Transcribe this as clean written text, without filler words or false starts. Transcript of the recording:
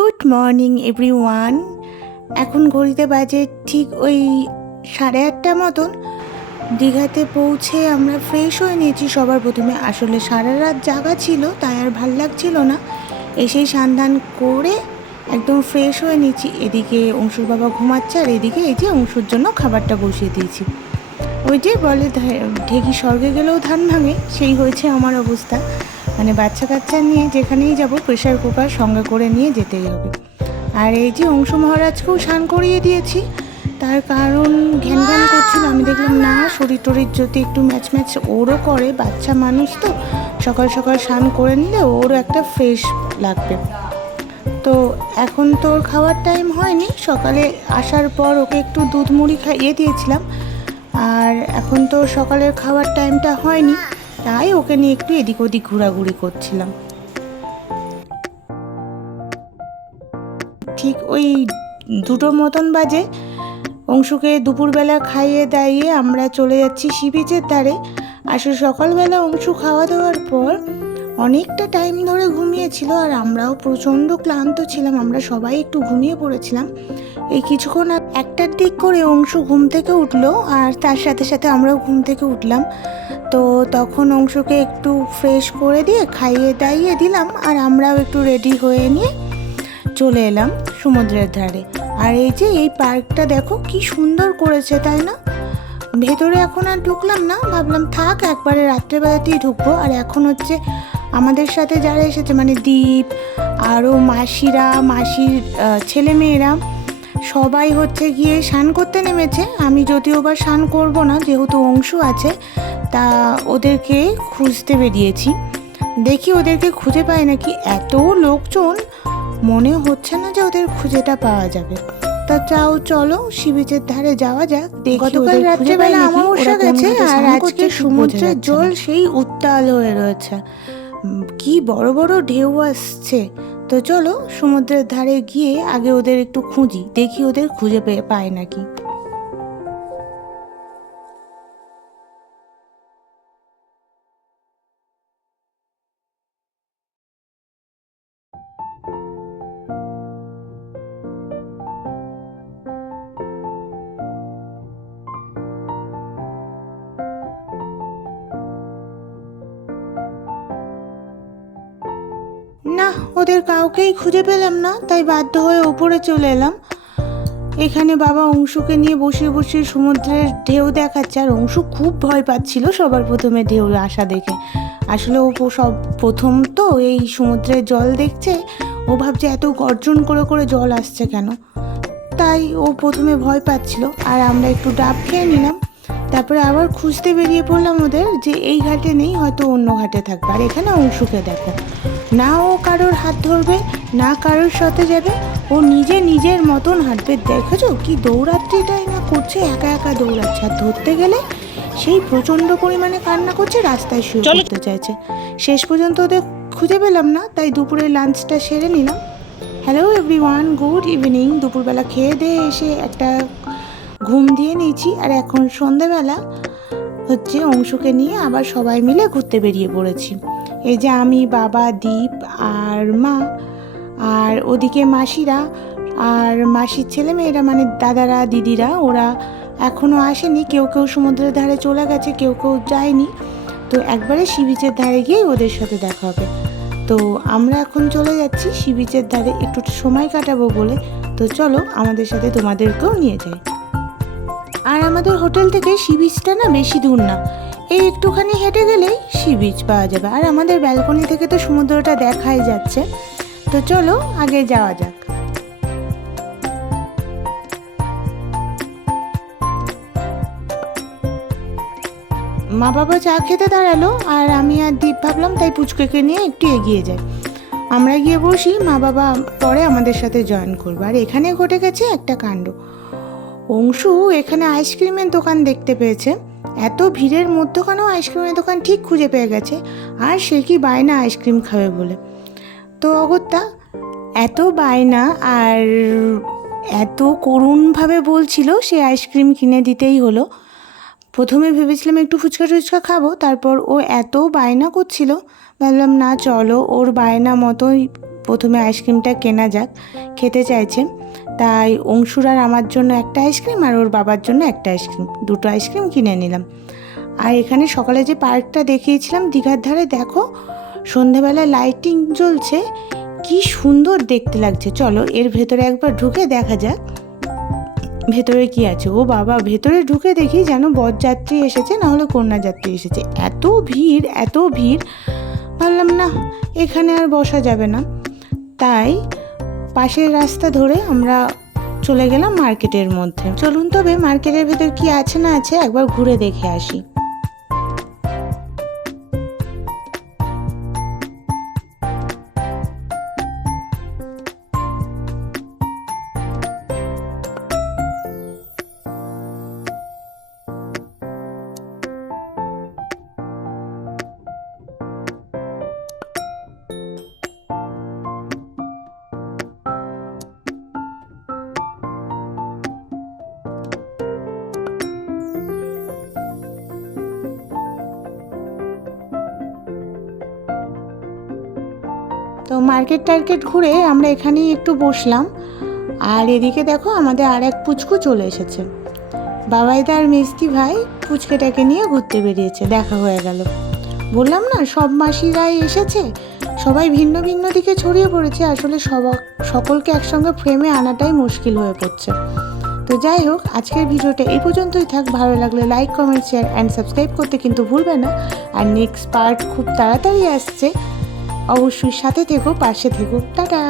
Good morning everyone. এখন ঘড়িতে বাজে ঠিক ওই 8:30 মতন। দীঘাতে পৌঁছে আমরা ফ্রেশ হয়ে নিয়েছি সবার প্রথমে। আসলে সারা রাত জাগা ছিল, তাই আর ভাল লাগছিল না। এসেই স্নান করে একদম ফ্রেশ হয়ে নিয়েছি। এদিকে অংশুর বাবা ঘুমাচ্ছে, আর এদিকে এই যে অংশুর জন্য খাবারটা বসিয়ে দিয়েছি। ওই যে বলে ঢেকি স্বর্গে গেলেও ধান ভাঙে, সেই হয়েছে আমার অবস্থা। মানে বাচ্চা কাচ্চা নিয়ে যেখানেই যাব প্রেশার কুকার সঙ্গে করে নিয়ে যেতেই হবে। আর এই যে অংশু মহারাজকেও স্নান করিয়ে দিয়েছি, তার কারণ ঘ্যান ঘ্যান করছিল। আমি দেখলাম না, শরীর টরির যদি একটু ম্যাচ ম্যাচ ওরও করে, বাচ্চা মানুষ তো সকাল সকাল স্নান করে নিলে ওরও একটা ফ্রেশ লাগবে। তো এখন তো ওর খাওয়ার টাইম হয়নি, সকালে আসার পর ওকে একটু দুধ মুড়ি খাইয়ে দিয়েছিলাম। আর এখন তো সকালের খাওয়ার টাইমটা হয়নি, তাই ওকে নিয়ে একটু এদিক ওদিক ঘোরাঘুরি করছিলাম। ঠিক ওই 2টো মতন বাজে। অংশুকে দুপুরবেলা খাইয়ে দাইয়ে আমরা চলে যাচ্ছি সি বিচের ধারে। আসলে সকালবেলা অংশু খাওয়া দাওয়ার পর অনেকটা টাইম ধরে ঘুমিয়েছিল, আর আমরাও প্রচণ্ড ক্লান্ত ছিলাম। আমরা সবাই একটু ঘুমিয়ে পড়েছিলাম। এই কিছুক্ষণ 1টার দিক করে অংশু ঘুম থেকে উঠলো, আর তার সাথে সাথে আমরাও ঘুম থেকে উঠলাম। তো তখন অংশুকে একটু ফ্রেশ করে দিয়ে খাইয়ে দাইয়ে দিলাম, আর আমরাও একটু রেডি হয়ে নিয়ে চলে এলাম সমুদ্রের ধারে। আর এই যে এই পার্কটা দেখো কি সুন্দর করেছে, তাই না? ভেতরে এখন আর ঢুকলাম না, ভাবলাম থাক একবারে রাত্রেবেলাতেই ঢুকবো। আর এখন হচ্ছে আমাদের সাথে যারা এসেছে, মানে দীপ, আরও মাসিরা, মাসির ছেলেমেয়েরা সবাই হচ্ছে গিয়ে স্নান করতে নেমেছে। আমি যদিও বা স্নান করবো না, যেহেতু অংশু আছে, তা ওদেরকে খুঁজতে বেরিয়েছি। দেখি ওদেরকে খুঁজে পাই নাকি। এত লোকজন, মনে হচ্ছে না যে ওদের খুঁজেটা পাওয়া যাবে। তা চাও চলো সি বিচের ধারে যাওয়া যাক। গতকাল রাত্রেবেলা অমাবস্যা গেছে, আর আজকে সমুদ্রের জল সেই উত্তাল হয়ে রয়েছে, কি বড় বড় ঢেউ আসছে। তো চলো সমুদ্রের ধারে গিয়ে আগে ওদের একটু খুঁজি, দেখি ওদের খুঁজে পায় নাকি। না, ওদের কাউকেই খুঁজে পেলাম না, তাই বাধ্য হয়ে ওপরে চলে এলাম। এখানে বাবা অংশুকে নিয়ে বসিয়ে বসিয়ে সমুদ্রের ঢেউ দেখাচ্ছে, আর অংশু খুব ভয় পাচ্ছিল সবার প্রথমে ঢেউ আসা দেখে। আসলে ও সব প্রথম তো এই সমুদ্রের জল দেখছে, ও ভাবছে এত গর্জন করে করে জল আসছে কেন, তাই ও প্রথমে ভয় পাচ্ছিল। আর আমরা একটু ডাব খেয়ে নিলাম, তারপরে আবার খুঁজতে বেরিয়ে পড়লাম ওদের, যে এই ঘাটে নেই, হয়তো অন্য ঘাটে থাকবে। আর এখানে অংশুকে দেখো, না ও কারোর হাত ধরবে, না কারোর সাথে যাবে, ও নিজে নিজের মতন হাঁটবে। দেখেছো কি দৌড়াত্রিটাই না করছে, একা একা দৌড়াচ্ছে। আর ধরতে গেলে সেই প্রচণ্ড পরিমাণে কান্না করছে, রাস্তায় শুয়ে পড়তে চাইছে। শেষ পর্যন্ত ওদের খুঁজে পেলাম না, তাই দুপুরে লাঞ্চটা সেরে নিলাম। Hello everyone, good evening. দুপুরবেলা খেয়ে দিয়ে এসে একটা ঘুম দিয়ে নিয়েছি, আর এখন সন্ধেবেলা হচ্ছে অংশুকে নিয়ে আবার সবাই মিলে ঘুরতে বেরিয়ে পড়েছি। এই যে আমি, বাবা, দীপ আর মা, আর ওদিকে মাসিরা আর মাসির ছেলেমেয়েরা, মানে দাদারা দিদিরা, ওরা এখনও আসেনি। কেউ কেউ সমুদ্রের ধারে চলে গেছে, কেউ কেউ যায়নি। তো একবারে সি বিচের ধারে গিয়েই ওদের সাথে দেখা হবে। তো আমরা এখন চলে যাচ্ছি সি বিচের ধারে একটু সময় কাটাবো বলে। তো চলো আমাদের সাথে তোমাদেরকেও নিয়ে যাই। আর আমাদের হোটেল থেকে সি বিচটা না বেশি দূর না, এই একটুখানি হেঁটে গেলেই সি বিচ পাওয়া যাবে। আর আমাদের ব্যালকনি থেকে তো সমুদ্রটা দেখাই যাচ্ছে। তো চলো আগে যাওয়া যাক। মা বাবা চা খেতে দাঁড়ালো, আর আমি আর দীপ ভাবলাম তাই পুচকুকে নিয়ে একটু এগিয়ে যাই। আমরা গিয়ে বসি, মা বাবা পরে আমাদের সাথে জয়েন করবো। আর এখানে ঘটে গেছে একটা কাণ্ড। অংশু এখানে আইসক্রিমের দোকান দেখতে পেয়েছে। এত ভিড়ের মধ্যখানেও আইসক্রিমের দোকান ঠিক খুঁজে পেয়ে গেছে, আর সে কি বায়না আইসক্রিম খাবে বলে। তো অগত্যা এত বায়না, আর এত করুণভাবে বলছিল, সে আইসক্রিম কিনে দিতেই হলো। প্রথমে ভেবেছিলাম একটু ফুচকা টুচকা খাবো, তারপর ও এত বায়না করছিল, ভাবলাম না চলো ওর বায়না মতোই প্রথমে আইসক্রিমটা কেনা যাক, খেতে চাইছে। তাই অংশুর আর আমার জন্য একটা আইসক্রিম আর ওর বাবার জন্য একটা আইসক্রিম, দুটো আইসক্রিম কিনে নিলাম। আর এখানে সকালে যে পার্কটা দেখিয়েছিলাম দীঘার ধারে, দেখো সন্ধেবেলায় লাইটিং জ্বলছে, কি সুন্দর দেখতে লাগছে। চলো এর ভেতরে একবার ঢুকে দেখা যাক ভেতরে কি আছে। ও বাবা, ভেতরে ঢুকে দেখি যেন বরযাত্রী এসেছে, না হলে কন্যাযাত্রী এসেছে। এত ভিড়, এত ভিড়, ভাবলাম না এখানে আর বসা যাবে না, তাই পাশের রাস্তা ধরে আমরা চলে গেলাম মার্কেটের মধ্যে। চলুন তবে মার্কেটের ভেতর কি আছে না আছে একবার ঘুরে দেখে আসি। তো মার্কেট টার্কেট ঘুরে আমরা এখানেই একটু বসলাম। আর এদিকে দেখো আমাদের আর এক পুচকু চলে এসেছে। বাবাইদা আর মিষ্টি ভাই পুচকেটাকে নিয়ে ঘুরতে বেরিয়েছে, দেখা হয়ে গেল। বললাম না সব মাসিরাই এসেছে, সবাই ভিন্ন ভিন্ন দিকে ছড়িয়ে পড়েছে। আসলে সকলকে একসঙ্গে ফ্রেমে আনাটাই মুশকিল হয়ে পড়ছে। তো যাই হোক, আজকের ভিডিওটা এই পর্যন্তই থাক। ভালো লাগলে like, comment, share and subscribe করতে কিন্তু ভুলবে না। আর নেক্সট পার্ট খুব তাড়াতাড়ি আসছে, অবশ্যই সাথে থেকো, পাশে থেকো। টাটা।